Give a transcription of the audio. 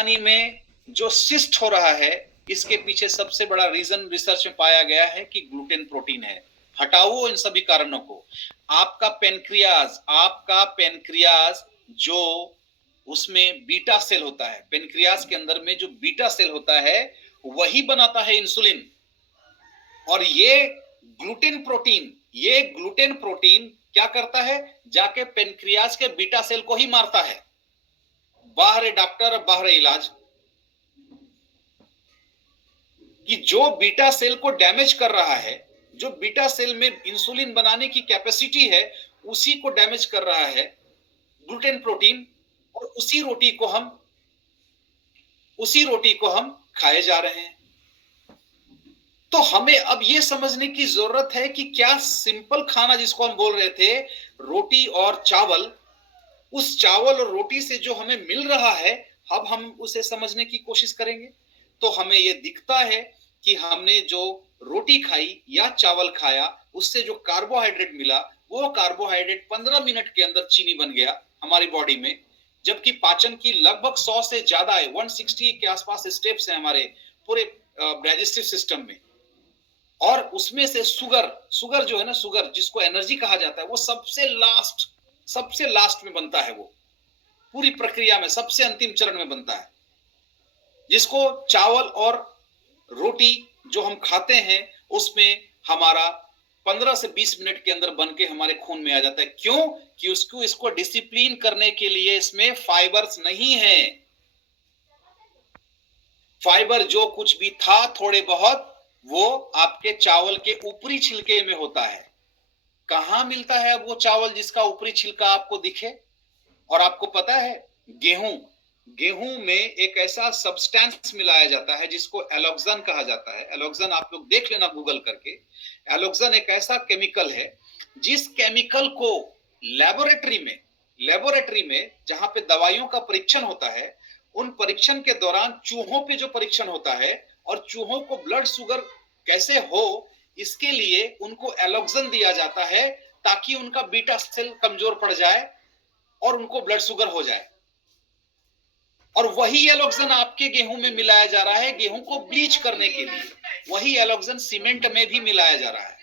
पानी में जो सिस्ट हो रहा है, इसके पीछे सबसे बड़ा रीजन रिसर्च में पाया गया है कि ग्लूटेन प्रोटीन है। हटाओ इन सभी कारणों को। आपका पेनक्रियाज जो उसमें बीटा सेल होता है, पेनक्रियाज के अंदर में जो बीटा सेल होता है, वही बनाता है इंसुलिन। और ये ग्लूटेन प्रोटीन क्या करता है? जाके पेनक्रियाज के बीटा सेल को ही मारता है। बाहर डॉक्टर, बाहर इलाज। कि जो बीटा सेल को डैमेज कर रहा है, जो बीटा सेल में इंसुलिन बनाने की कैपेसिटी है, उसी को डैमेज कर रहा है ग्लूटेन प्रोटीन। और उसी रोटी को हम खाए जा रहे हैं। तो हमें अब यह समझने की जरूरत है कि क्या सिंपल खाना जिसको हम बोल रहे थे, रोटी और चावल, उस चावल और रोटी से जो हमें मिल रहा है, अब हम उसे समझने की कोशिश करेंगे। तो हमें यह दिखता है कि हमने जो रोटी खाई या चावल खाया, उससे जो कार्बोहाइड्रेट मिला, वो कार्बोहाइड्रेट 15 मिनट के अंदर चीनी बन गया हमारी बॉडी में। जबकि पाचन की लगभग 100 से ज्यादा है, 160 के आसपास स्टेप्स हैं हमारे पूरे डाइजेस्टिव सिस्टम में। और उसमें से सुगर जो है ना, सुगर जिसको एनर्जी कहा जाता है, वो सबसे लास्ट में बनता है। वो पूरी प्रक्रिया में सबसे अंतिम चरण में बनता है, जिसको चावल और रोटी जो हम खाते हैं, उसमें हमारा 15 से 20 मिनट के अंदर बन के हमारे खून में आ जाता है। क्यों? कि इसको डिसिप्लिन करने के लिए इसमें फाइबर्स नहीं है। फाइबर जो कुछ भी था थोड़े बहुत, वो आपके चावल के ऊपरी छिलके में होता है। कहां मिलता है अब वो चावल जिसका ऊपरी छिलका आपको दिखे? और आपको पता है, गेहूं में एक ऐसा सब्सटेंस मिलाया जाता है जिसको एलोक्सन कहा जाता है। एलोक्सन आप लोग देख लेना गूगल करके। एलोक्सन एक ऐसा केमिकल है, जिस केमिकल को लेबोरेटरी में जहां पे दवाइयों का परीक्षण होता है, उन परीक्षण के दौरान चूहों पे जो परीक्षण होता है, और चूहों को ब्लड शुगर कैसे हो, इसके लिए उनको एलोक्सन दिया जाता है, ताकि उनका बीटा सेल कमजोर पड़ जाए और उनको ब्लड शुगर हो जाए। और वही एलोक्सन आपके गेहूं में मिलाया जा रहा है, गेहूं को ब्लीच करने के लिए। वही एलोक्सन सीमेंट में भी मिलाया जा रहा है।